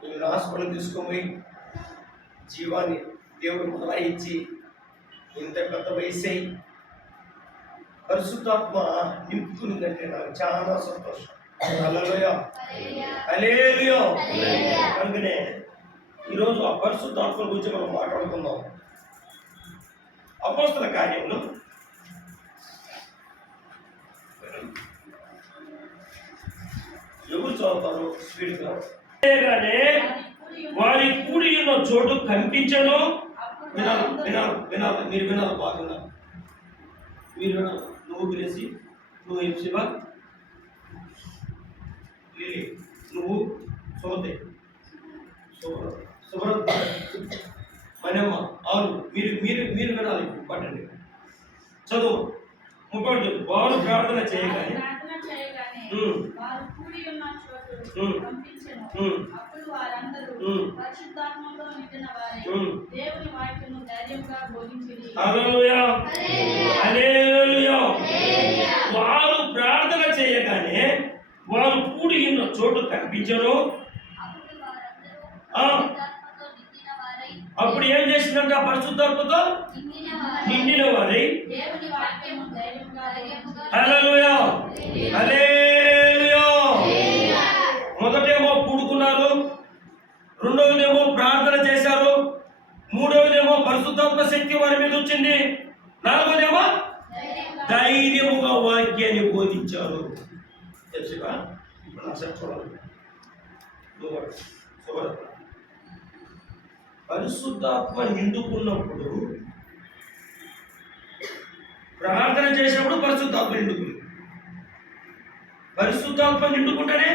వీళ్ళని హాస్పిటల్ తీసుకుపోయి జీవాన్ని దేవుడు మొదలా ఇచ్చి ఇంత పెద్ద వయసు పరిశుద్ధాత్మ నింపుతుందంటే నాకు చాలా సంతోషం. హల్లెలూయా, హల్లెలూయా. అందుకనే ఈరోజు ఆ పరిశుద్ధాత్మ గురించి మనం మాట్లాడుకుందాం. అపోస్తల కార్యములు ఎవరు చదువుతారు స్పీడ్గా? వారి కూడి ఉన్న చోటు కనిపించను. వినాలి వినాలి వినాలి, మీరు వినాలి, బాగున్నా మీరు వినాలి. నువ్వు వినేసి నువ్వు ఏం శివ లిలీ, నువ్వు సోతే శుభ్రత మనమ్మ ఆరు, మీరు మీరు మీరు వినాలి. పట్టండి, చదువు 30 చదువు. వారు ప్రార్థన చేయగానే హల్లెలూయా, హల్లెలూయా. వారు ప్రార్థన చేయగానే వారు కూడి ఉన్న చోటు కనిపించరు. అప్పుడు ఏం చేసిందంట? పరిశుద్ధాత్మతో నిండిన వారై. హల్లెలూయా, హల్లెలూయా. మొదటేమో కూడుకున్నారు, రెండవదేమో ప్రార్థన చేశారు, మూడవదేమో పరిశుద్ధాత్మ శక్తి వారి మీద వచ్చింది, నాలుగోదేమో ధైర్యముగా వాక్యాన్ని బోధించారు. తెలుసుగా? ఇప్పుడు నా చూడాలి. పరిశుద్ధాత్మ నిండుకున్నప్పుడు ప్రార్థన చేసినప్పుడు పరిశుద్ధాత్మ నిండుకుంది. పరిశుద్ధాత్మ నిండుకుంటేనే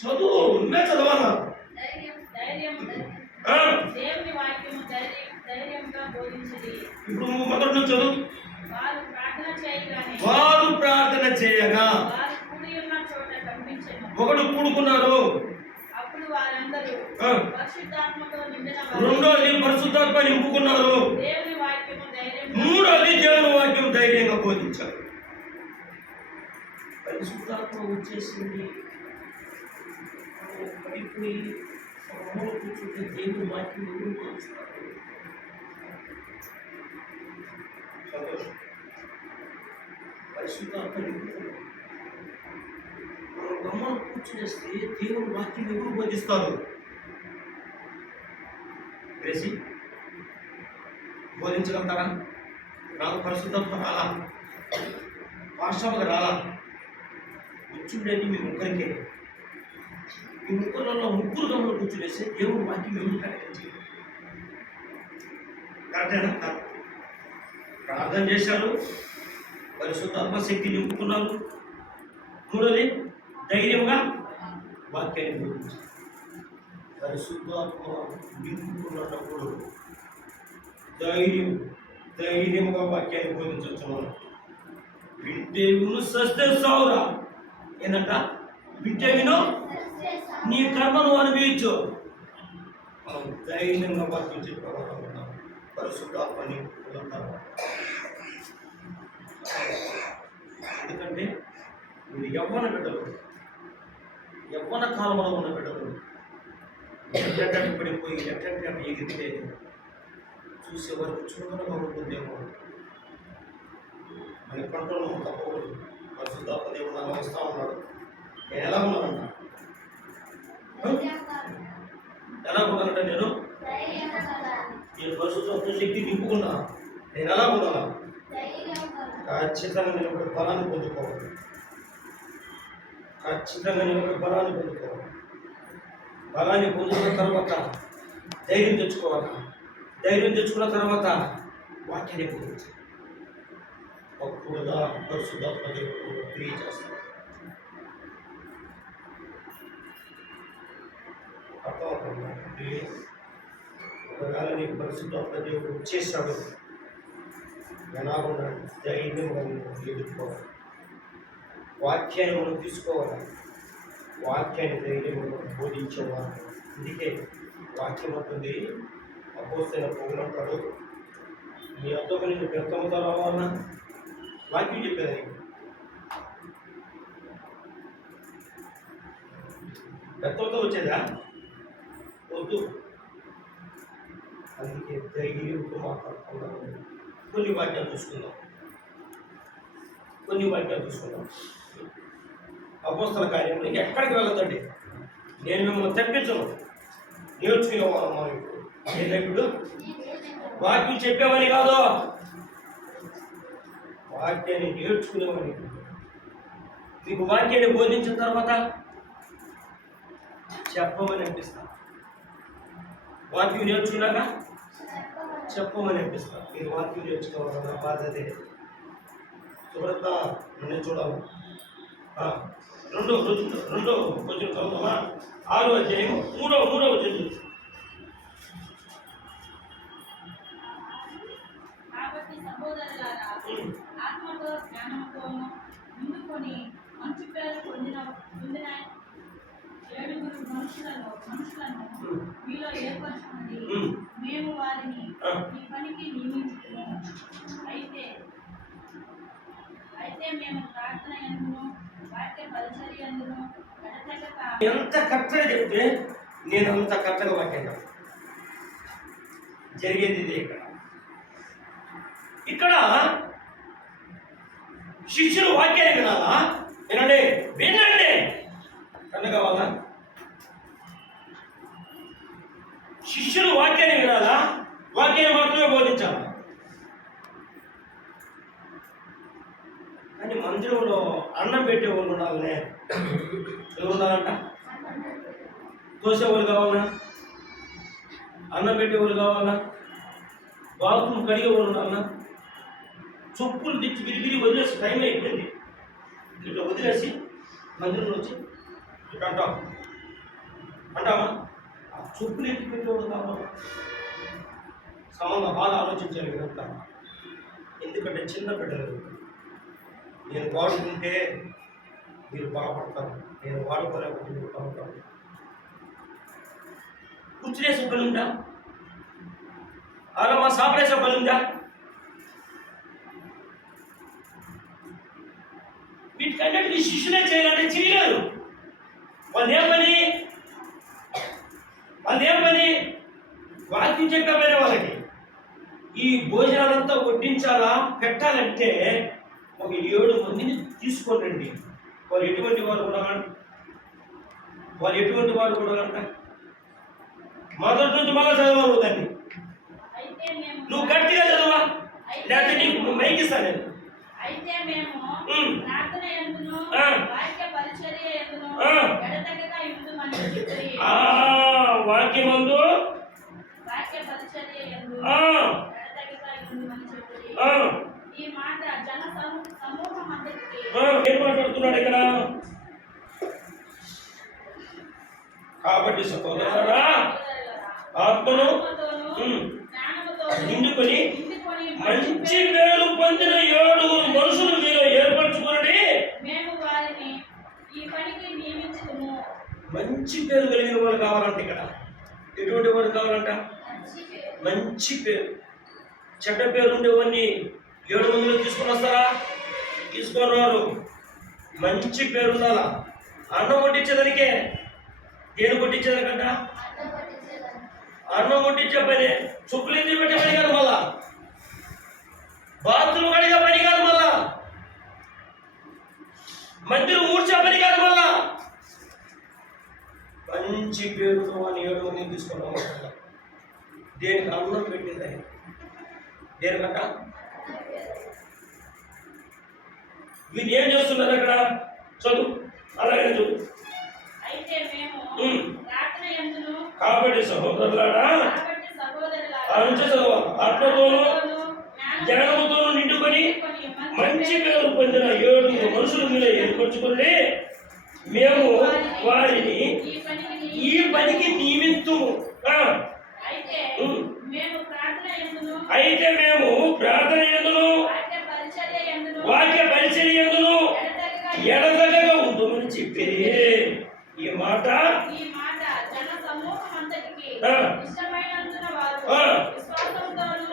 చదువు, నువ్వే చదవాలా. ఇప్పుడు నువ్వు మొదటి నుంచి చదువు. వారు ప్రార్థన చేయగా ఒకడు కూడుకున్నారు, రెండోది పరిశుద్ధాత్మ నింపుకున్నారు, మూడోది దేవుని వాక్యం ధైర్యంగా బోధించారు. పరిశుద్ధాత్మ వచ్చేసింది, పడిపోయి కూర్చుంటే దేవుని వాక్యం ఎవరు బోధిస్తారు? సంతోషం. పరిశుద్ధాత్మ నింపుకున్నారు, గమ్మను కూర్చునేస్తే దేవుని వాక్యం ఎవరు బోధిస్తారు? వేసి బోధించగలుగుతారా? నాకు పరిశుద్ధాత్మ రాలా, పాఠశాలకు రాలా, కూర్చుండేది మీ ముగ్గురికే. మీ ముగ్గురులో ముగ్గురు గమ్మను కూర్చునేస్తే దేవుని వాక్యం ఎవరు కరెక్ట్? కరెక్టేనా? ప్రార్థన చేశారు, పరిశుద్ధాత్మ శక్తి నింపుకున్నారు, మూడోది ధైర్యంగా వాక్యాన్ని బోధించారు. పరిశుద్ధాత్మ నింపుకున్నప్పుడు ధైర్యముగా వాక్యాన్ని బోధించవచ్చు. మనం వింటే విను సస్తే సావురా. ఏంటంట? వింటే విను నీ కర్మను అనుభవించు. మనం ధైర్యంగా వాక్యం చెప్పగలుగుతాం పరిశుద్ధాత్మ నింపుకున్న తర్వాత. ఎందుకంటే మీరు యవ్వన బిడ్డలు, యవ్వన కాలంలో ఉన్న బిడ్డలు ఎక్కడికి పడిపోయి ఎక్కడికి ఎగిరితే చూసే వరకు చురుకుగా ఉంటుందేమో మన పంటలో తప్పకూడదు. పరిశుద్ధాత్మ దేవుడు నాకు వస్తూ ఉన్నాడు. నేను ఎలా ఉన్నానంట? ఎలా ఉన్నానంటే నేను పరిశుద్ధాత్మ శక్తి నింపుకున్నా. నేను ఎలా ఉన్నాను? ఖచ్చితంగా నేను ఒక బలాన్ని పొందుకోవాలి. ఖచ్చితంగా నేను ఒక బలాన్ని పొందుకోవాలి. బలాన్ని పొందుకున్న తర్వాత ధైర్యం తెచ్చుకోవాలి. ధైర్యం తెచ్చుకున్న తర్వాత వాక్యాన్ని పొందుతాను. అప్పుడుగా పరిశుద్ధాత్మ దేవుడు క్రియ చేస్తాడు. అర్థమవుతుంది? ఒకవేళ నీకు పరిశుద్ధాత్మ దేవుడు చేశాడు, ఎలా ఉండాలి? ధైర్యంగా ఎదుర్కోవాలి. వాక్యాన్ని మనం తీసుకోవాలి. వాక్యాన్ని ధైర్యంగా బోధించేవారు. అందుకే వాక్యం అవుతుంది. అపోస్తలుడైన పౌలు అంటాడు, నీ అద్దకు నేను వ్యక్తమవుతా రావాలన్నా వాక్యం చెప్పేది. రక్తంతో వచ్చేదా? వద్దు. అందుకే ధైర్యంతో మాట్లాడుతున్నాను. కొన్ని వాక్యాలు చూసుకుందాం. అపోస్తల కార్యంలో ఎక్కడికి వెళ్ళదండి. నేను మిమ్మల్ని తప్పించను. నేర్చుకునేవాళ్ళం మనం ఇప్పుడు వాక్యం చెప్పేవాని కాదు, వాక్యాన్ని నేర్చుకునేవాడిని. మీకు వాక్యాన్ని బోధించిన తర్వాత చెప్పమని అనిపిస్తా. వాక్యం నేర్చుకున్నాక చెప్పమని అనిపిస్తా. మీరు వాక్యం నేర్చుకోవాలి, నా బాధ్యతే. సుబ్రత నన్ను చూడాలి. రెండో కొంచెం చదువుతామా? 6వ అధ్యాయం 3వ వచనం. కాబట్టి సహోదరులారా, ఆత్మతో జ్ఞానంతోను నిండుకొని మంచి పేరు పొందిన 7 మనుషులను మీలో ఏర్పరచుకోండి. మేము వారిని ఈ పనికి నియమించుకున్నాము. అయితే మేము ప్రార్థన ఎందును వాక్య పరిచర్య ఎందును ఎంత కరెక్ట్గా చెప్తే నేను అంత కరెక్ట్గా వాక్యం జరిగేది ఇదే. ఇక్కడ శిష్యులు వాక్యాన్ని వినాలా? వినండి కన్న కావాలా? శిష్యులు వాక్యాన్ని వినాలా? వాక్యాన్ని మాత్రమే బోధించాలా? కానీ మందిరంలో అన్నం పెట్టేవాళ్ళు ఉండాలనే. ఎవరు ఉండాలంట? తోసేవాళ్ళు కావాలా? అన్నం పెట్టేవాళ్ళు కావాలా? బాత్రూమ్ కడిగేవాళ్ళు ఉండాలన్నా? చొప్పులు తెచ్చి విరిగిరి వదిలేసి టైం అయిపోయింది, ఇట్లా వదిలేసి మందిరంలో వచ్చి ఇట్లా అంటామా? ఆ చొప్పులు ఎత్తి పెట్టేవాళ్ళు కావాలా? సంబంధం బాగా ఆలోచించాలి ఇదంతా. ఎందుకంటే చిన్న బిడ్డలు, నేను వాడుకుంటే మీరు బాగుపడతారు, నేను వాడుకోలేకపోతే మీరు బాగుపడతారు. కూర్చునేసే పని ఉందా? అలా మా సాపడేసే పని ఉందా? వీటికన్నిటికీ శిష్యులే చేయాలంటే చేయలేరు. వాళ్ళు ఏం పని వాక్యం చెప్పే వాళ్ళకి ఈ భోజనాలంతా వడ్డించాలా పెట్టాలంటే ఒక 7 మందిని తీసుకోండి. వాళ్ళు ఎటువంటి వారు ఉండాలంట? మొదటి నుంచి మళ్ళా చదవాలి దాన్ని. నువ్వు గట్టిగా చదవా, లేకపోతే నీకు మైకిస్తా నేను. అయితే మేము ప్రార్థన ఎందును వాక్య పరిచర్య ఎందును ఎడతెగక ఇందుమని చెప్పి వాక్యమందు వాక్య పరిచర్య ఎందును ఎడతెగక ఇందుమని చెప్పి ఈ మాట జన సమూహం అందరికీ. ఏం మాట్లాడుతున్నాడు ఇక్కడ? కాబట్టి సహోదరులారా, ఆత్మను నిండుకొని మంచి పేరు పొందిన 7 మనుషులు మీరు ఏర్పరచుకోండి. మేము వారిని ఈ పనికి నియమించుదుము. మంచి పేరు కలిగిన వారు కావాలంట. ఇక్కడ ఎటువంటి వారు కావాలంట? మంచి పేరు. చెడ్డ పేరు ఉండేవన్నీ 7 మందిలో తీసుకొని వస్తారా? తీసుకొని రారు. మంచి పేరు ఉండాలా? అన్నం కొట్టించేదానికే. దేని కొట్టించేదానికంట? అన్నం కొట్టించే పని. చుక్కులు ఎత్తి పెట్టే పని కాదు, మళ్ళా బాత్రూమ్ కడిగే పని కాదు, మళ్ళా మందిరం ఊడ్చే పని కాదు, మళ్ళా మంచి పేరుతో అని 7 మందిని తీసుకున్నాం. దేనికి? అన్నం పెట్టేది. దేనికంట? వీళ్ళు ఏం చేస్తున్నారు అక్కడ? చదువు, అలాగే చదువు. కాబట్టి సహోదరులారా, ఆత్మతోనూ జ్ఞానముతోనూ నిండుకొని మంచి పేరు పొందిన 7 మనుషులు మీరు ఏర్పరచుకోండి. మేము వారిని ఈ పనికి నియమిస్తుము. అయితే మేము ప్రార్థన ఎందును వాక్య పరిచర్య ఎందును ఎడతెగక ఉంటుమని చెప్పి ఈ మాట జన సమూహం అంతటికి ఇష్టమైనందున వారు విశ్వాసంతోను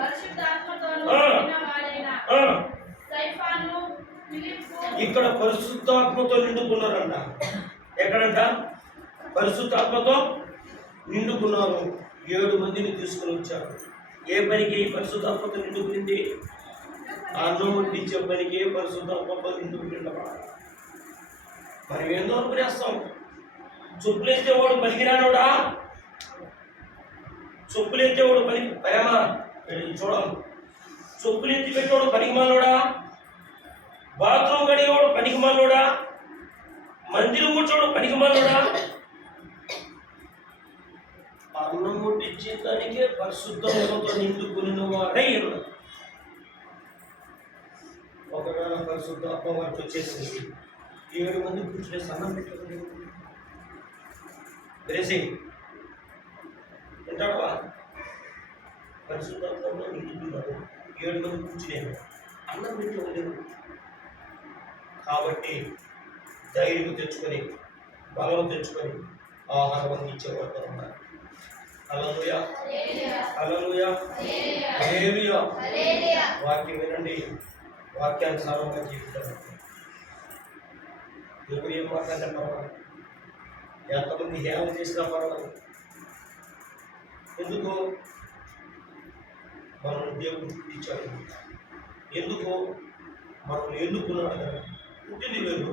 పరిశుద్ధాత్మతోను నిండిన వారైన సైఫాను ఫిలిప్పు. ఇక్కడ పరిశుద్ధాత్మతో నిండుకున్నారంట. ఎక్కడంట? పరిశుద్ధాత్మతో నిండుకున్నారు. 7 మందిని తీసుకుని వచ్చారు. ఏ పనికి పరిశుద్ధాత్మతో నిండుకుంది? అన్నం వడ్డించే పనికి పరిశుద్ధాత్మతో నిండుకుంటాం. మనం ఏందో అనుకునేస్తాం. చెప్పులెత్తేవాడు పనికిరానోడా? చెప్పులెత్తేవాడు పరమా చూడాలి. చెప్పులెత్తి పెట్టేవాడు పనికిమాలోడా? బాత్రూమ్ కడిగేవాడు పనికిమాలోడా? మందిరం కూర్చోడు పనికిమాలోడా? అన్నం ముట్టించే దానికే పరిశుద్ధంతో నిండుకుని వాడై ఉన్నాడు. ఒకవేళ పరిశుద్ధాత్మ వారికి వచ్చేసింది, 7 మంది కూర్చునే సన్నం పెట్టండి. వింటావా? పరిశుద్ధాత్మలో నిండుకున్నాడు, 7 మంది కూర్చునే అన్నం పెట్టలేదు. కాబట్టి ధైర్యం తెచ్చుకొని, బలం తెచ్చుకొని ఆహారం అందించేవాడు ఉన్నారు. హల్లెలూయా, హల్లెలూయా, హల్లెలూయా. వాక్యం వినండి, వాక్యానుసారంగా జీవితాలు. దేవుడు ఏం మాట్లాడినా పర్వాలేదు, ఎంతమంది హేళన చేసినా పర్వాలేదు. ఎందుకు? మనం దేవుడు పుట్టించాడు. ఎందుకు? మనం ఎన్నుకున్నాడు కదా. పుట్టింది వేరు,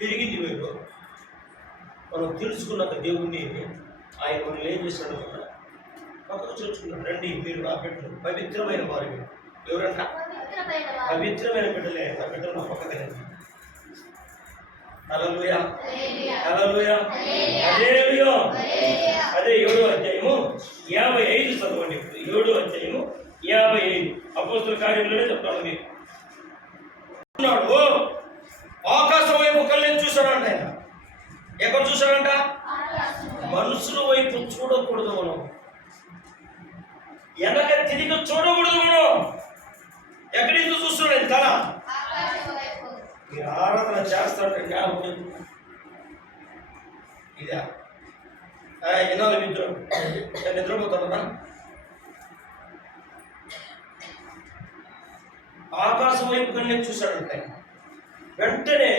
పెరిగింది వేరు. మనం తెలుసుకున్నాక దేవుణ్ణి, ఆయన మనం ఏం చేశాడు కదా, పక్కకు చేర్చుకున్నాడు. రండి మీరు నా బిడ్డలు, పవిత్రమైన వారు. ఎవరంట? పవిత్రమైన బిడ్డలే. నా బిడ్డలు నా పక్కనే. హల్లెలూయా, హల్లెలూయా, హల్లెలూయా. అదే 7వ అధ్యాయము 55 చదవండి. 7వ అధ్యాయము 55 అపోస్తలుల కార్యంలోనే చెప్తాను మీకు. ఆకాశం వైపు కళ్ళని చూశాడంట ఆయన. ఎక్కడ చూశాడంట? మనుషుల వైపు చూడకూడదు మనం. వెనక తిరిగి చూడకూడదు మనం. ఎక్కడి నుంచి చూస్తున్నాడు? తల. మీరు ఆరాధన చేస్తారంటే ఇదా ఎన్నాళ్ళు నిద్రపోతారా? ఆకాశం వైపు కళ్ళని చూశాడంటే వెంటనే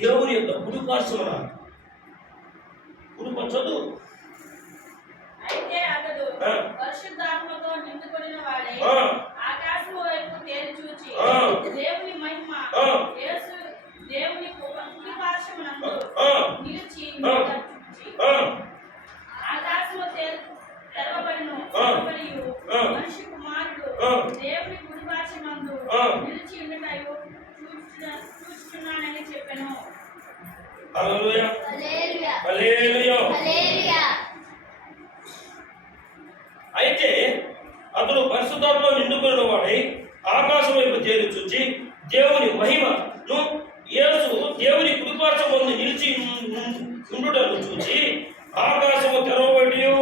దేవుని యొక్క కుడిపార్శ్వన చదువు. అయితే అతడు పరిశుద్ధాత్మతో నిండుకొనిన వాడై ఆకాశం వైపు తేరి చూచి దేవుని మహిమ యేసు దేవుని కుడిపార్శ్వమునందు నిలిచి ఆకాశము తెరవబడిను. మనిషి కుమారుడు దేవుని కుడిపార్శ్వమందు నిలిచి ఉండటయు చూస్తున్నానని చెప్పెను. హల్లెలూయా, హల్లెలూయా, హల్లెలూయా. అయితే అతడు పరిశుద్ధాత్మలో నిండుకున్న వాడై ఆకాశం వైపు తేరి చూచి దేవుని మహిమను యేసు దేవుని కుడిపార్శ్వమందు నిలిచి ఉండుటను చూచి ఆకాశము తెరవబడియు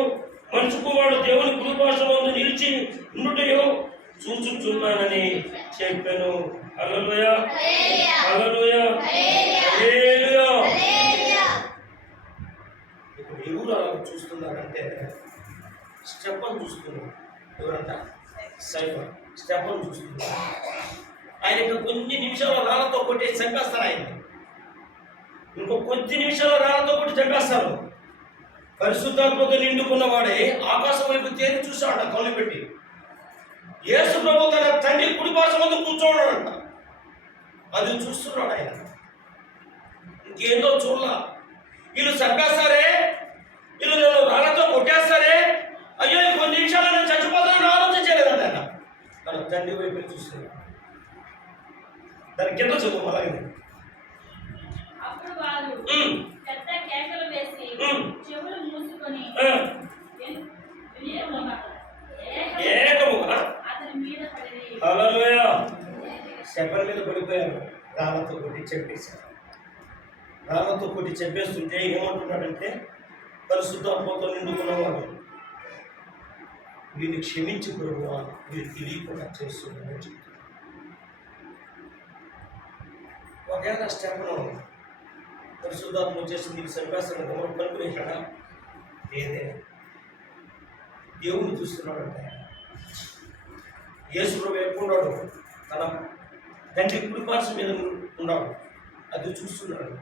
మనిషి కుమారుడు దేవుని కుడిపార్శ్వమందు నిలిచి ఉండుటయు చూచుచున్నానని చెప్పాను. హల్లెలూయా, హల్లెలూయా, హల్లెలూయా. ఇప్పుడు ఎవరు అలా చూస్తున్నారంటే స్టెఫన్ చూస్తున్నారు. ఎవరంట? సైమన్. స్టెఫన్ చూస్తున్నారు. ఆయన కొన్ని నిమిషాల రాళ్ళతో కొట్టి చంపేస్తారు. ఆయన ఇంకో కొద్ది నిమిషాల రాళ్ళతో కొట్టి చంపేస్తారు. పరిశుద్ధాత్మతో నిండుకున్న వాడే ఆకాశం వైపు తేరి చూశాడు కళ్ళు పెట్టి. యేసు ప్రభు తన తండ్రి కుడిపార్శ్వమందు కూర్చోన్నాడంట. అది చూస్తున్నాడు ఆయన. ఇంకేందో చూడలా. వీళ్ళు చంపేస్తారే, వీళ్ళు నన్ను రాళ్ళతో కొట్టేస్తారే, అయ్యో కొన్ని నిమిషాలు నేను చచ్చిపోతానని ఆలోచించలేదంట ఆయన. తన తండ్రి వైపు చూస్తున్నాడు. దాని కింద చదువు అలాగే. అప్పుడు వారు పెద్ద కేకలు వేసి చెవులు మూసుకొని ఏకముగా అతని మీద పడి హల్లెలూయా శపథ మీద పడిపోయారు. రాళ్ళతో కొట్టి చంపేశారు. రాళ్ళతో కొట్టి చంపేస్తుంటే ఏమంటున్నాడంటే పరిశుద్ధాత్మతో నిండుకున్నవాడు వీరిని క్షమించి ప్రభువా, వీరు తెలియకుండా చేస్తున్నారని చెప్తున్నారు. ఒకవేళ స్టెఫను పరిశుద్ధాత్మ వచ్చేసి నీకు చంపేస్తాను గమనం కనుక్కునేశాడా? లేదే. దేవుని చూస్తున్నాడంటే యేసు ప్రభు ఎక్కున్నాడు, తన తండ్రి కుడిపార్శ్వం మీద ఉన్నాడు. అది చూస్తున్నాడు.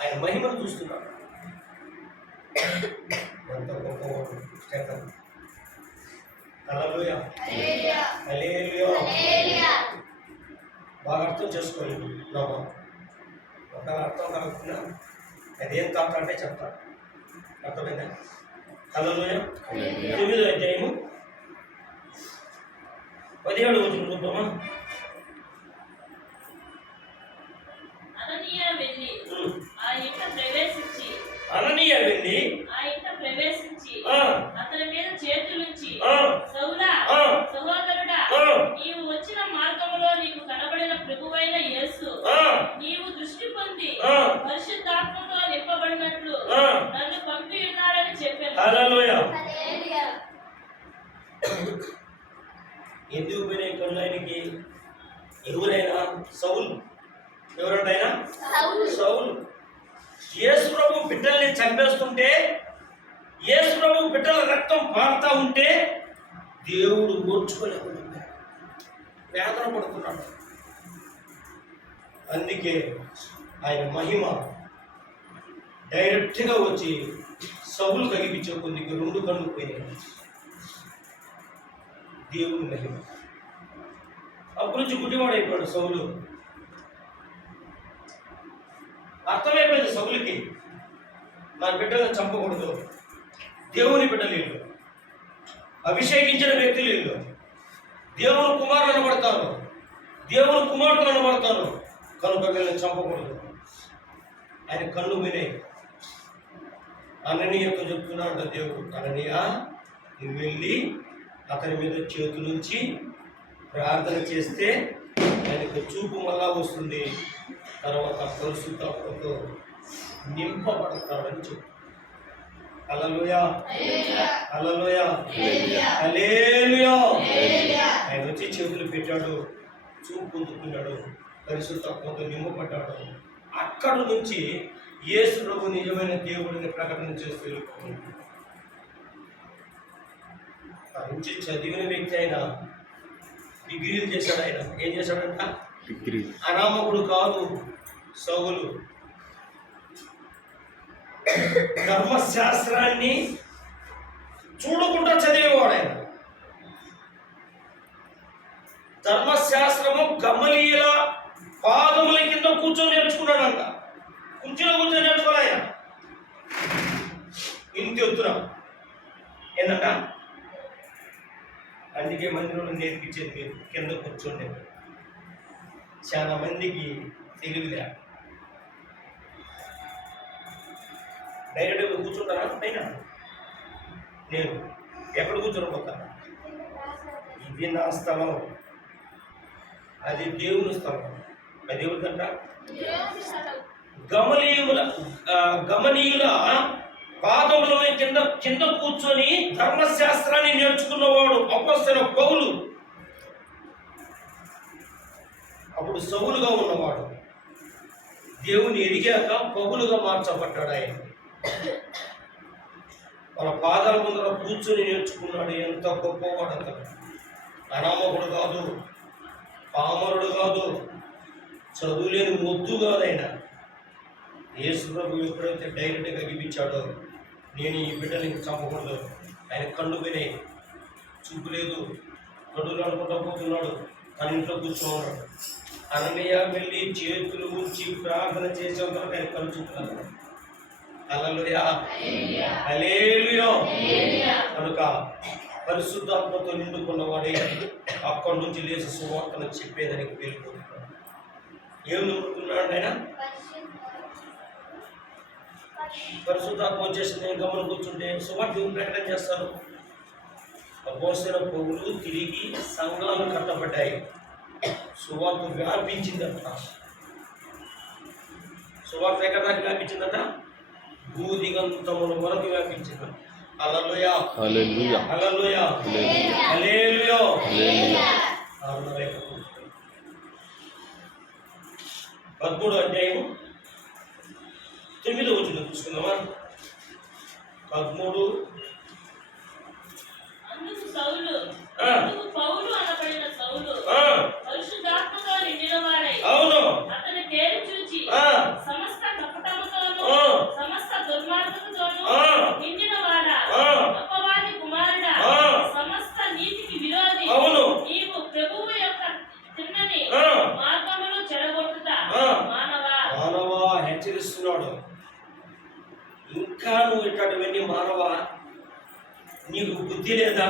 ఆయన మహిమను చూస్తున్నాడు. ఎంత గొప్పవాడు స్టెఫెన్. హల్లెలూయా, హల్లెలూయా. బాగా అర్థం చేసుకోలేదు నామా. ఒక అర్థం కాకుండా అదేం తాత అంటే చెప్తా. అర్థమైందా? హల్లెలూయా. 9వ అధ్యాయము 17వ వచనం చూద్దామా? అననీయ వెళ్ళి ఆ ఇంట ప్రవేశించి అతని మీద చేతులుంచి, సౌలా, సహోదరుడా, నీవు వచ్చిన మార్గములో నీకు కనబడిన ప్రభువైన యేసు నీవు దృష్టి పొంది పరిశుద్ధాత్మతో నింపబడినట్లు నన్ను పంపి ఉన్నాడని చెప్పాను. హల్లెలూయా. ఎందుకు పోయిన కళ్ళు ఆయనకి? ఎవరైనా సౌలు. ఎవరంటే ఆయన సౌలు. యేసు ప్రభు బిడ్డల్ని చంపేస్తుంటే, యేసు ప్రభు బిడ్డల రక్తం పారుతా ఉంటే దేవుడు ఓర్చుకోలేకుండా వేదన పడుతున్నాడు. అందుకే ఆయన మహిమ డైరెక్ట్గా వచ్చి సౌలు కగిపించే కొద్దికి 2 కళ్ళు పోయినాయి. దేవుని మహిమ. అప్పటి నుంచి గుడ్డివాడైపోయాడు సౌలు. అర్థమైపోయింది సౌలుకి, నా బిడ్డలను చంపకూడదు. దేవుని బిడ్డలు ఇల్లు, అభిషేకించిన వ్యక్తులు ఇల్లు, దేవుని కుమారులు అనబడతారు, దేవుని కుమారులు అనబడతారు, కనుక వీళ్ళని చంపకూడదు. ఆయన కళ్ళు వినే అననీయతో చెప్తున్నాడు దేవుడు, అననీయ నువ్వు వెళ్ళి అతని మీద చేతులుంచి ప్రార్థన చేస్తే ఆయనకు చూపు మళ్ళా వస్తుంది, తర్వాత పరిశుద్ధాత్మతో నింపబడతాడని చెప్పు. హల్లెలూయా, హల్లెలూయా, హల్లెలూయా. ఆయన వచ్చి చేతులు పెట్టాడు, చూపు పొందుకున్నాడు, పరిశుద్ధాత్మతో నింపబడ్డాడు. అక్కడి నుంచి యేసు ప్రభు నిజమైన దేవుడిని ప్రకటన చేస్తూ వెళ్ళిపోతుంది. మంచి చదివిన వ్యక్తి అయినా డిగ్రీలు చేశాడు. ఆయన ఏం చేశాడంట? అనామకుడు కాదు సౌలు. ధర్మశాస్త్రాన్ని చూడకుండా చదివేవాడు ఆయన. ధర్మశాస్త్రము గమలీయుల పాదముల కింద కూర్చొని నేర్చుకున్నాడంట. కుర్చీలో కూర్చొని నేర్చుకోవాలి ఆయన. ఇంటి ఎత్తున ఏంటంట? అందుకే మందిరంలో నేర్పించేది మీరు కింద కూర్చోండి. చాలా మందికి తెలివిలే. డైరెక్ట్గా కూర్చుంటారా పైన? నేను ఎక్కడ కూర్చోకపోతాను? ఇది నా స్థలం, అది దేవుని స్థలం. అది దేవుడిదంట. గమనీయుల పాదముల కింద కూర్చొని ధర్మశాస్త్రాన్ని నేర్చుకున్నవాడు అపొస్తలుడైన పౌలు. అప్పుడు సౌలుగా ఉన్నవాడు దేవుని ఎదిగాక పౌలుగా మార్చబడ్డాడు. ఆయన మన పాదాల ముందర కూర్చొని నేర్చుకున్నాడు. ఎంత గొప్పవాడు అతను. అనామకుడు కాదు, పామరుడు కాదు, చదువులేని మొద్దు కాదు. ఆయన యేసు ప్రభు ఎప్పుడైతే డైరెక్ట్గా అగిపించాడో, నేను ఈ బిడ్డని చంపకూడదు, ఆయన కళ్ళు వినే చూపు లేదు, కడులు అనుకుంటా పోతున్నాడు, తన ఇంట్లో కూర్చోన్నాడు. అననీయ వెళ్ళి చేతులు ఉంచి ప్రార్థన చేసేంత ఆయన కళ్ళు చూపుతున్నాడు. హల్లెలూయా, హల్లెలూయా. కనుక పరిశుద్ధాత్మతో నిండుకున్నవాడే అక్కడి నుంచి లేచి సువార్తను చెప్పేదానికి వెళ్ళిపోతున్నాడు. ఏం నమ్ముతున్నాడు ఆయన? పరిశుద్ధాత్మ వచ్చేసి నేను గమన కూర్చుంటే సువార్త ప్రకటన చేస్తారు. అపోస్తలుల పౌలు తిరిగి సంఘాలు కట్టబడ్డాయి. సువార్త వ్యాపించిందట. సువార్త ఎక్కడ దాకా వ్యాపించిందట? భూదిగంతముల వరకు వ్యాపించింది. హల్లెలూయా, హల్లెలూయా, హల్లెలూయా, హల్లెలూయా, హల్లెలూయా. 13వ అధ్యాయము 9వ వచనం చూసుకుందామా? 13. అందుకు పౌలు అనబడిన సౌలు పరిశుద్ధాత్మతో నిండినవాడై అవును అతని పేరు చూచి సమస్త కపటముతోను సమస్త దుర్మార్గముతోను హెచ్చరిస్తున్నాడు. ఇంకా నువ్వు ఇట్లాంటివన్నీ మానవా? నీకు బుద్ధి లేదా?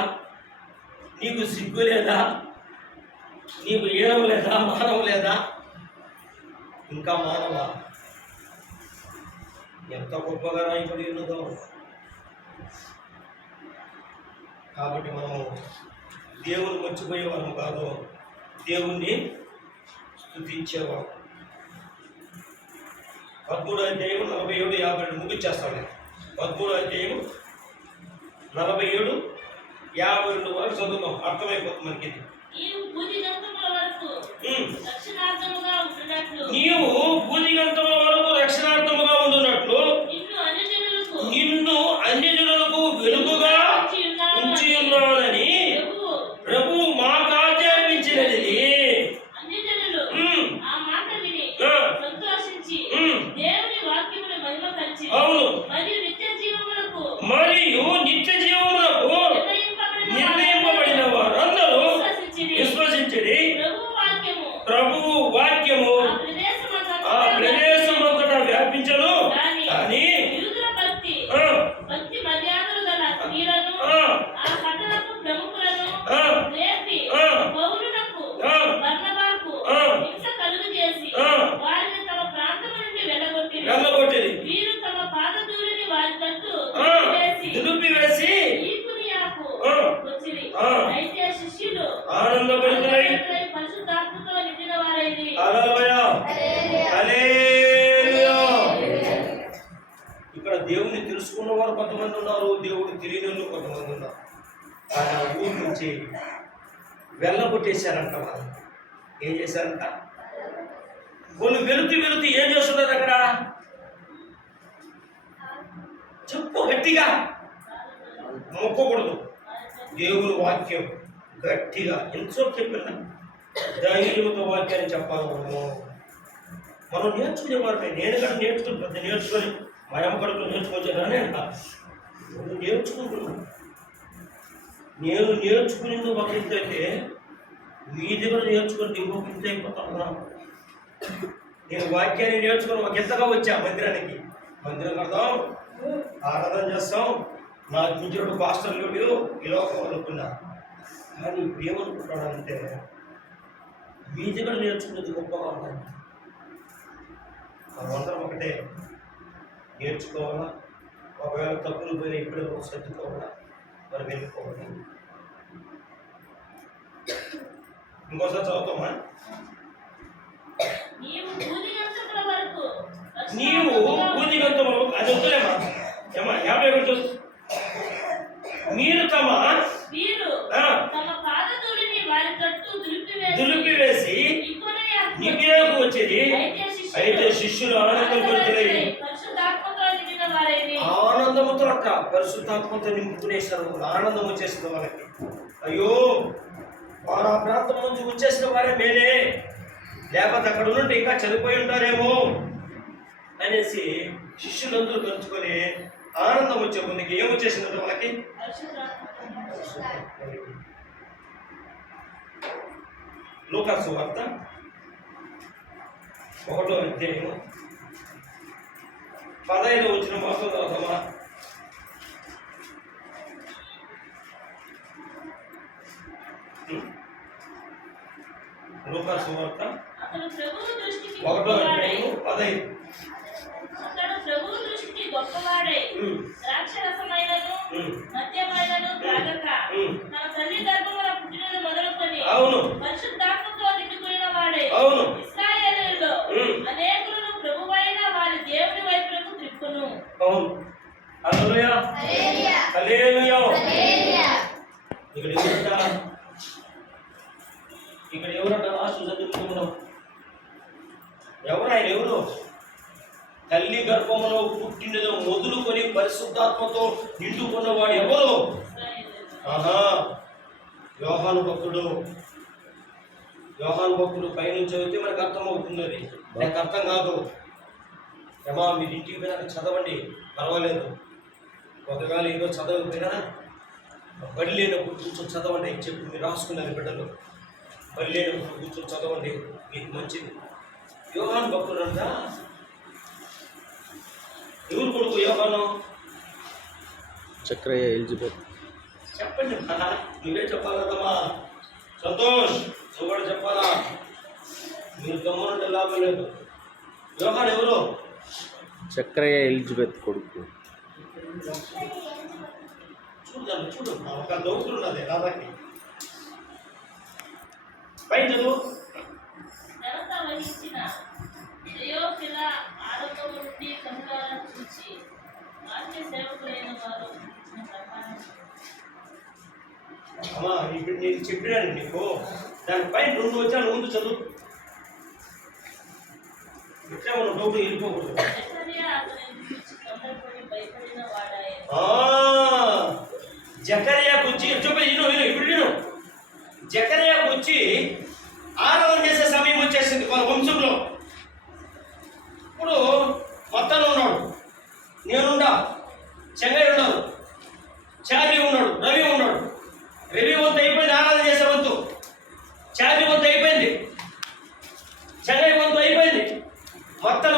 నీకు సిగ్గు లేదా? నీకు ఈనం లేదా? మానవ లేదా? ఇంకా మానవ ఎంత గొప్పగా రాయబడి ఉన్నదో. కాబట్టి మనము దేవుని మర్చిపోయేవాళ్ళం కాదు, దేవుణ్ణి స్తుతించేవాళ్ళం. 13వ అధ్యాయం 47, 52 ముగించేస్తాను. 13వ అధ్యాయం 47, 52 వరకు చదువుతాం, అర్థమైపోతుంది మనకి. నీవు భూదిగంతముల వరకు రక్షణార్థముగా ఉండునట్లు నిన్ను అన్యజనులకు వెలుగుగా ఉంచి ఉన్నానని ప్రభువు మాకు ఆజ్ఞాపించినది. అన్యజనులు ఆ మాట విని సంతోషించి దేవుని వాక్యమును మహిమపరిచి అవును, మరియు నిత్య జీవములకు నిర్ణయింపబడిన వారందరూ విశ్వసించిరి. ప్రభువు వాక్యము ఆ ప్రదేశమంతటా వ్యాపించను. కానీ భక్తి మర్యాదలు గల స్త్రీలను ఆ పట్టణపు ప్రముఖులను లేపి పౌలునకు బర్నబాకు హింస కలుగు చేసి వారిని తమ ప్రాంతము నుండి వెళ్ళగొట్టిరి. వీరు తమ పాదధూళిని వారి తట్టు దులిపివేసి ఈకునియాకు వచ్చిరి. అయితే శిష్యులు ఆనందపడుతున్నారు, పరిశుద్ధాత్మతో నిండిన వారైరి. ఇక్కడ దేవుని తెలుసుకున్న వారు కొంతమంది ఉన్నారు, దేవుడు తెలియని వాళ్ళు కొంతమంది ఉన్నారు. కానీ ఆ ఊరి నుంచి వెళ్ళగొట్టేశారంట. వాళ్ళు ఏం చేశారంట? వాళ్ళు వెళుతూ ఏం చేస్తున్నారు అక్కడ? చెప్పు గట్టిగా, మొక్కకూడదు. దేవుని వాక్యం గట్టిగా ఎంతో చెప్పిన ధైర్యంతో వాక్యాన్ని చెప్పాలి. మనం నేర్చుకునే వారిపై నేను కూడా నేర్చుకొని మా అమ్మ కడుపులో నేర్చుకొచ్చానని అంట. నేను నేర్చుకుంటున్నాను. నేను నేర్చుకునేది ఒక ఇంత అయితే మీ దగ్గర నేర్చుకుని ఇంకొక ఇంత అయిపోతాను. నేను వాక్యాన్ని నేర్చుకుని ఒక ఇంతగా వచ్చా మందిరానికి. మందిరం కడదాం, ఆరాధన చేస్తాం, నాకు మించిన పాస్టర్లు ఈ లోకం అనుకున్నా. కానీ ఇప్పుడు ఏమనుకుంటాడంటే మీ దగ్గర నేర్చుకున్నది గొప్పగా ఉంటుంది. మనమందరం ఒకటే నేర్చుకోవాలా. ఒకవేళ తప్పులు పోయినా ఇప్పుడే సర్దుకోవాలా, మరి వెళ్ళిపోవాలి. ఇంకోసారి చదువుతామా? నీవు భూదిగంతముల వరకు అది వద్దులేమా ఏమా 51 చూసి మీరు తమ పాదధూళిని వారి తట్టు దులిపివేసి నికేకు వచ్చేది. అయితే శిష్యులు ఆనందముతో అట్ట పరిశుద్ధాత్మతో నింపుకునేసారు. ఆనందం వచ్చేసింది వాళ్ళకి. అయ్యో, వారు ఆ ప్రాంతం నుంచి వచ్చేసిన వారే మేలే, లేకపోతే అక్కడ ఉన్నట్టు ఇంకా చనిపోయి ఉంటారేమో అనేసి శిష్యులందరూ కలుసుకొని ఆనందం వచ్చే ముందుకి ఏమొచ్చేసిందంటే వాళ్ళకి లూకా సువార్త 1వ అధ్యాయం 15వ వచనం మాత్రం చదువుతామా? లూకా సువార్త 1వ అధ్యాయం 15. అతడు ప్రభువు దృష్టికి గొప్పవాడై ద్రాక్షరసమైనను మద్యమైనను త్రాగక తన తల్లి గర్భమున పుట్టినది మొదలుకొని పరిశుద్ధాత్మతో నిండుకున్న వాడై ఇశ్రాయేలీయుల్లో అనేకులను ప్రభువైన వారి దేవుని వైపునకు త్రిప్పును. హల్లెలూయా, హల్లెలూయా. ఇక్కడ ఎవరంట లాస్ట్ చదువుకుంటున్నాం. ఎవరు ఆయన? ఎవరు? తల్లి గర్భములో పుట్టినదో మొదలుకొని పరిశుద్ధాత్మతో నిండుకున్నవాడు ఎవరు? యోహాను భక్తుడు. యోహాను భక్తుడు పైనుంచి చదివితే మనకు అర్థమవుతుంది. అది నాకు అర్థం కాదు. ఏమా మీరు ఇంటికి పోయినాక చదవండి, పర్వాలేదు. ఒకవేళ ఏదో చదవకపోయినా బడి లేనప్పుడు కూర్చొని చదవండి అని చెప్పి మీరు రాసుకున్నారు బిడ్డలు. బడి లేనప్పుడు కూర్చొని చదవండి, మీకు మంచిది. యోహాను భక్తుడు అంట ఎవరు కొడుకు యోహాను? చక్రయ్య ఎలిజబెత్. చెప్పండి, నువ్వే చెప్పాలి కదమ్మా. సంతోష్, నువ్వు కూడా చెప్పాలా? మీరు గమ్మునుంటే లాభం లేదు. యోహాను ఎవరు? చక్రయ్య ఎలిజబెత్ కొడుకు. చూడండి, చూడు, ఒక డౌట్ ఉన్నది రాధాకి. పైన చదువు. ఘనత వహించిన థెయోఫిల ఆరంభము నుండి కనులారా చూచి వాక్య సేవకులైన వారు ఇచ్చిన ప్రమాణం. అమ్మా, ఇప్పుడు నేను చెప్పినాను నీకు. దానిపైన 2 వచ్చాను, ముందు చదువు. ఇట్లా మనం డౌట్ వెళ్ళిపోకూడదు. జకర్యా అతనిని చూచి తొందరపడి భయపడిన వాడాయెను. జకర్యాకు వచ్చి ఇప్పుడు జకర్యాకు వచ్చి ఆరాధన చేసే సమయం వచ్చేసింది వాళ్ళ వంశంలో. ఇప్పుడు మొత్తం ఉన్నాడు, నేనుండా, చెంగయ్య ఉన్నాడు, చార్లీ ఉన్నాడు, రవి ఉన్నాడు. రవి వంతు అయిపోయింది, ఆరాధన చేసే వంతు. చార్లీ వంతు అయిపోయింది, చెంగయ్య వంతు అయిపోయింది, మొత్తం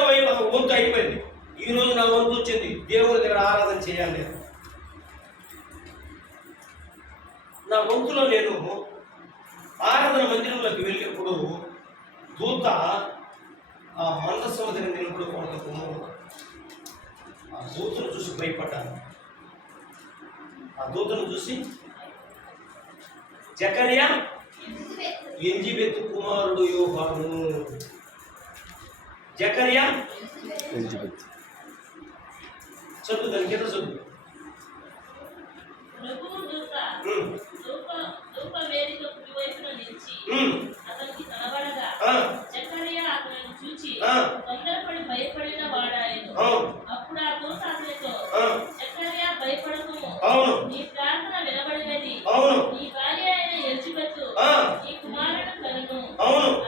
వంతు అయిపోయింది. ఈరోజు నా వంతు వచ్చింది, దేవుని దగ్గర ఆరాధన చేయాలి. నా వంతులో నేను ఆరాధన మందిరంలోకి వెళ్ళినప్పుడు దూత ఆ మందస్సు దగ్గర నిలబడుకోవడంతో ఆ దూతను చూసి భయపడ్డాను. ఆ దూతను చూసి జకర్యా ఎలిజబెత్ కుమారుడు యోహాను. జకర్యా ఎలిజబెత్. చదువు, దాని కింద చదువు. ప్రభువు దూత ధూప వేదిక కుడివైపున నిలిచి అతనికి కనబడగా జకర్యా అతనిని చూచి తొందరపడి భయపడిన వాడాయెను. అప్పుడు ఆ దూత అతనితో, జకర్యా భయపడకుము, నీ ప్రార్థన వినబడినది. నీ భార్య అయిన ఎలిజబెత్ నీ కుమారుడు కలును.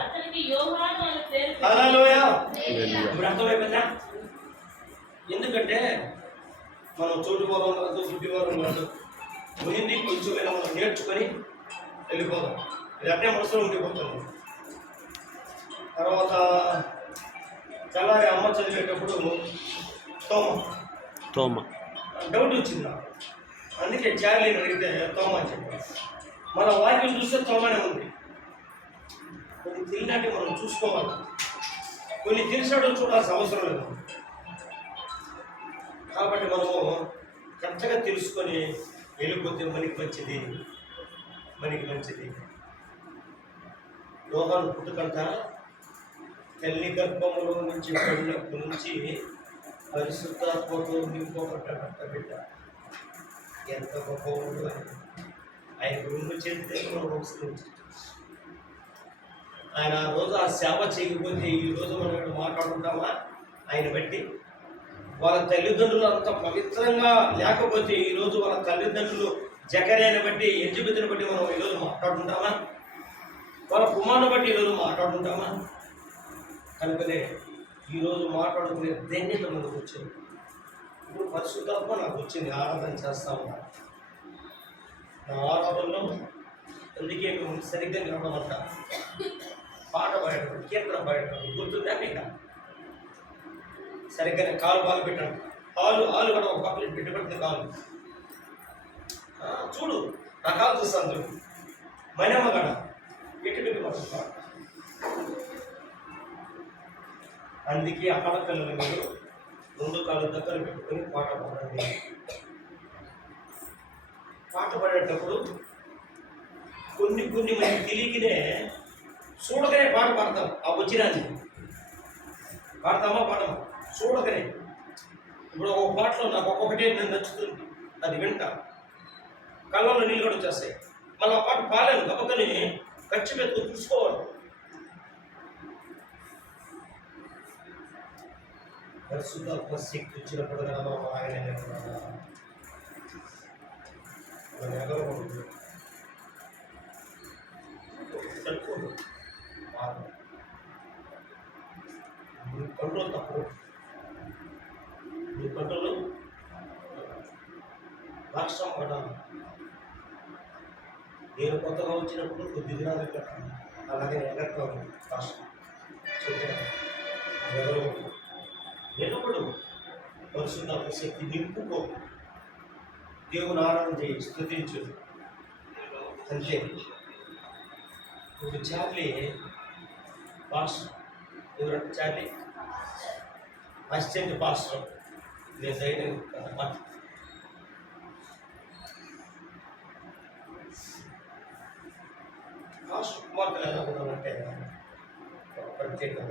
అతనికి యోహాను అని పేరు పెట్టు. ఇప్పుడు అర్థమైపోయిందా? ఎందుకంటే మనం చోటువారం కాదు, గుడ్డివారం కాదు, మునింది కొంచెమైనా మనం నేర్చుకొని వెళ్ళిపోదాం. ఇది అట్నే మనసులో ఉండిపోతాము. తర్వాత తెల్లారి అమ్మ చదివేటప్పుడు తోమ డౌట్ వచ్చింది నాకు. అందుకే చార్లీని అడిగితే తోమ అని చెప్పాను. మన వాక్యం చూస్తే తోమనే ఉంది. కొన్ని తెలియనట్టు మనం చూసుకోవాలి, కొన్ని తెలిసినట్టు చూడాల్సిన అవసరం లేదు. కాబట్టి మనము కరెక్ట్గా తెలుసుకొని వెళ్ళిపోతే మనకి మంచిది. యోహాను పుట్టుకంట తల్లి గర్భములో నుంచి పడినప్పటి నుంచి పరిశుద్ధాత్మతో నింపబడ్డాడంట బిడ్డ. ఎంత గొప్పవాడు ఆయన రెండు చేతితో ఆయన ఆ రోజు ఆ సేవ చేయకపోతే ఈ రోజు మనం ఇక్కడ మాట్లాడుకుంటామా? ఆయన బట్టి వాళ్ళ తల్లిదండ్రులు అంత పవిత్రంగా లేకపోతే ఈరోజు వాళ్ళ తల్లిదండ్రులు జకర్యాని బట్టి ఎలిజబెత్ని బట్టి మనం ఈరోజు మాట్లాడుకుంటామా? వాళ్ళ కుమారుని బట్టి ఈరోజు మాట్లాడుకుంటామా? కనుకనే ఈరోజు మాట్లాడుకునే ధన్యత మనకు వచ్చింది. ఇప్పుడు పరిశుద్ధాత్మ నాకు వచ్చింది, ఆరాధన చేస్తా ఉన్నా. నా ఆరాధనలో అందుకే మేము సరిగ్గా నిలవడమంట. పాట పాడేటప్పుడు, కీర్తన పాడేటప్పుడు గుర్తుందా మీకు? సరిగ్గా కాలు పాలు పెట్టాను. ఆలు కూడా ఒక పక్కన పెట్టుబడితే కాలు చూడు, నా కాలు చూస్తాను. మైనమ్మ గడ పెట్టి పడుతుంది. అందుకే అక్కడ పిల్లలు మీరు 2 కాళ్ళు దగ్గర పెట్టుకొని పాట పాడండి. పాట పాడేటప్పుడు కొన్ని మనకి తెలియకనే చూడగానే పాట పాడతాం. ఆ వచ్చినాన్ని పాడతామా పాడమా చూడగానే. ఇప్పుడు ఒక పాటలో నాకు ఒక్కొక్కటే నేను నచ్చుతుంది, అది వింటా, కళ్ళలో నీళ్ళు కూడా వచ్చేస్తాయి. మళ్ళీ ఆ పాట పాలేను గబక్కని ఖర్చు పెట్టుకుని చూసుకోవాలి. పరిశుద్ధాత్మ శక్తి వచ్చినప్పుడు కదా మనం అలాగనే కట్టుకోండి. మీ కంట్రోల్ తప్పు, మీ కంట్రోల్ రాష్ట్రం పడాలి. నేను కొత్తగా వచ్చినప్పుడు కొద్ది దినాలు పెట్టాను, అలాగే ఎగట్టాను రాష్ట్రం చెప్పాను. ఎవరు లేనప్పుడు పరిశుద్ధాత్మ శక్తి నింపుకో, దేవుని ఆరాధన చేయి, స్తుతించు. అంతే. ఒక చార్లీ పాస్టర్, ఎవరంటే చార్లీ అసిస్టెంట్ పాస్టర్, నేను ధైర్యం పాస్టర్ కుమార్తెలు ఎలా ఉండాలంటే ప్రత్యేకత.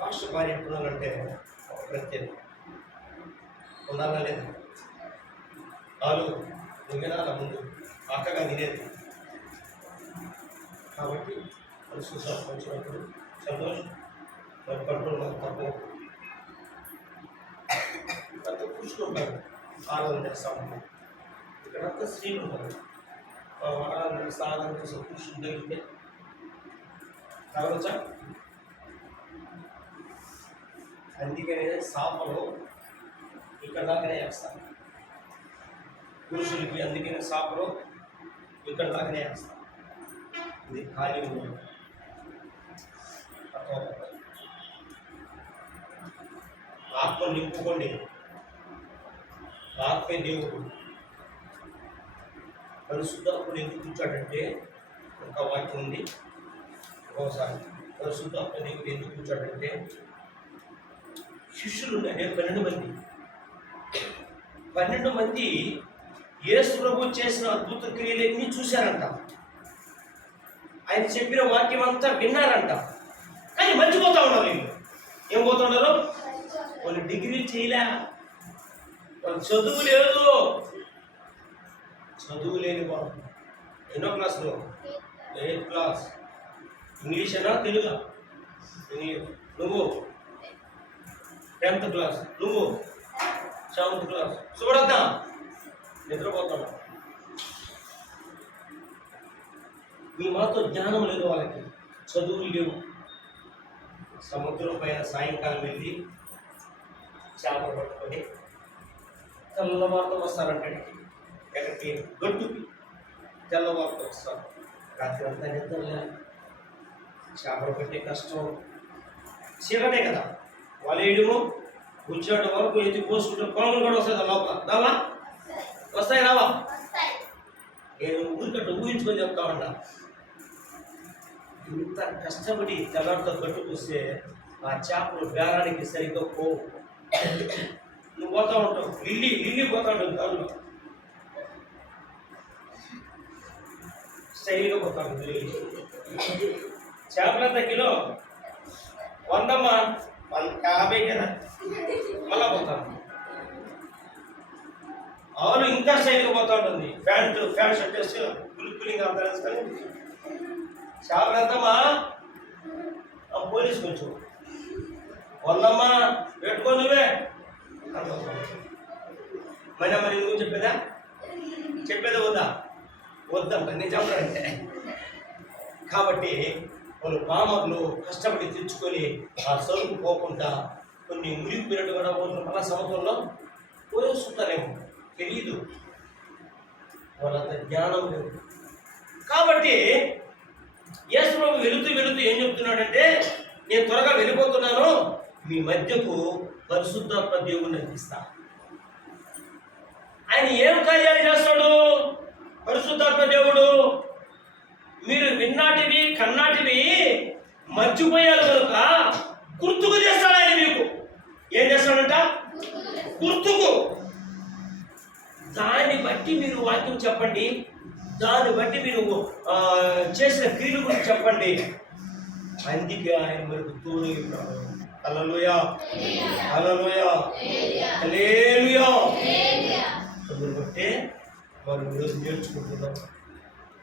పాస్టర్ భార్య ఉండాలంటే ప్రత్యేకత ఉండాలా లేదా? వాళ్ళు వినాల ముందు అక్కగా వినేది. కాబట్టి పరిశుద్ధాత్మ వచ్చినప్పుడు సంతోషం, మరి కంట్రోల్ తక్కువ అంత పురుషులు ఉంటారు, ఆరాధన చేస్తూ ఉంటారు. ఇక్కడంతా స్త్రీలు ఉంటారు, ఆరాధన చేస్తే ఆరాధన చేసే పురుషులు తగ్గితే తగలచ్చా? అందుకనే సాపలు ఇక్కడ దాకానే వేస్తాను పురుషులకి, అందుకనే సాపలు ఇక్కడ దాకానే వేస్తాను. ఇది ఖాళీ ఉంది. ఆత్మ నింపుకోండి, ఆత్మే దేవుడు. పరిశుద్ధాత్ముడు ఎందుకు కూర్చాడంటే, ఒక వాక్యం ఉంది ఒకసారి. పరిశుద్ధాత్మ దేవుడు ఎందుకు కూర్చాడంటే, శిష్యులు ఉన్నారు 12 మంది యేసు ప్రభు చేసిన అద్భుత క్రియలన్నీ చూశారంట, ఆయన చెప్పిన వాక్యం అంతా విన్నారంట. కానీ మర్చిపోతా ఉన్నారు. వీళ్ళు ఏం పోతున్నారు? వాళ్ళు డిగ్రీ చేయలే, వాళ్ళు చదువు లేదు. చదువు లేని వాళ్ళు ఎన్నో క్లాసులో? 8th class. ఇంగ్లీష్ అయినా తెలుగా? నువ్వు 10th క్లాస్, నువ్వు 7th క్లాస్. చూడద్దా నిద్రపోతాడు. మీ మాతో జ్ఞానం లేదు, వాళ్ళకి చదువులు లేవు. సముద్రం పైన సాయంకాలం వెళ్ళి చేపలు పట్టుకొని తెల్లవారుతో వస్తారంటే, ఎక్కడికి? గట్టుకి తెల్లవారుతో వస్తారు. రాత్రి అంతా నిద్రలే, చేపలు పట్టే కష్టం, చీకటే కదా. వలేయడము, కూర్చోట వరకు ఎత్తి పోసుకుంటే పాములు కూడా వస్తాయి లోపల. రావా? వస్తాయి రావా? నేను ఊరికట్టు ఊహించుకొని చెప్తా ఉంటా. ఇంత కష్టపడి తెల్లడితో కట్టుకొస్తే ఆ చేపలు బేరానికి సరిగ్గా పోవు. నువ్వు పోతా ఉంటావు, లిల్లీ పోతా ఉంటావు, దానిలో స్టైల్గా పోతా ఉంటుంది. చేపలంతా కిలో 100 150 కదా, మళ్ళా పోతాను. అవును, ఇంకా స్టైల్గా పోతా ఉంటుంది. ప్యాంట్ షర్ట్ వేసి కూలింగ్ అంతా వేసుకొని చేపలంతమ్మా పోలీసు కొంచెం 100 పెట్టుకో నువ్వే. మరి నువ్వు చెప్పేదా వద్దా? వద్దంట, నేను చెప్పాలంటే. కాబట్టి వాళ్ళు పామర్లు కష్టపడి తెచ్చుకొని ఆ సరుకు పోకుండా కొన్ని మురిగిపోయినట్టు కూడా వాళ్ళు మళ్ళా సంవత్సరంలో పోయేస్తుంటారేమో, తెలియదు. వాళ్ళంత జ్ఞానం లేదు. కాబట్టి యేసు ప్రభు వెళుతూ ఏం చెప్తున్నాడంటే, నేను త్వరగా వెళ్ళిపోతున్నాను, మీ మధ్యకు పరిశుద్ధాత్మ దేవుణ్ణి అందిస్తా. ఆయన ఏం కార్యాలు చేస్తాడు? పరిశుద్ధాత్మ దేవుడు మీరు విన్నాటివి కన్నాటివి మర్చిపోయారు కనుక గుర్తుకు చేస్తాడు. ఆయన మీకు ఏం చేస్తాడంట? గుర్తుకు. దాన్ని బట్టి మీరు వాక్యం చెప్పండి, దాన్ని బట్టి మీరు చేసిన క్రియలు గురించి చెప్పండి. అందుకే ఆయన మనకు తోడు ఉన్నాడు. హల్లెలూయా, హల్లెలూయా, హల్లెలూయా. అందుని బట్టే మనం ఈరోజు నేర్చుకుంటున్నాం.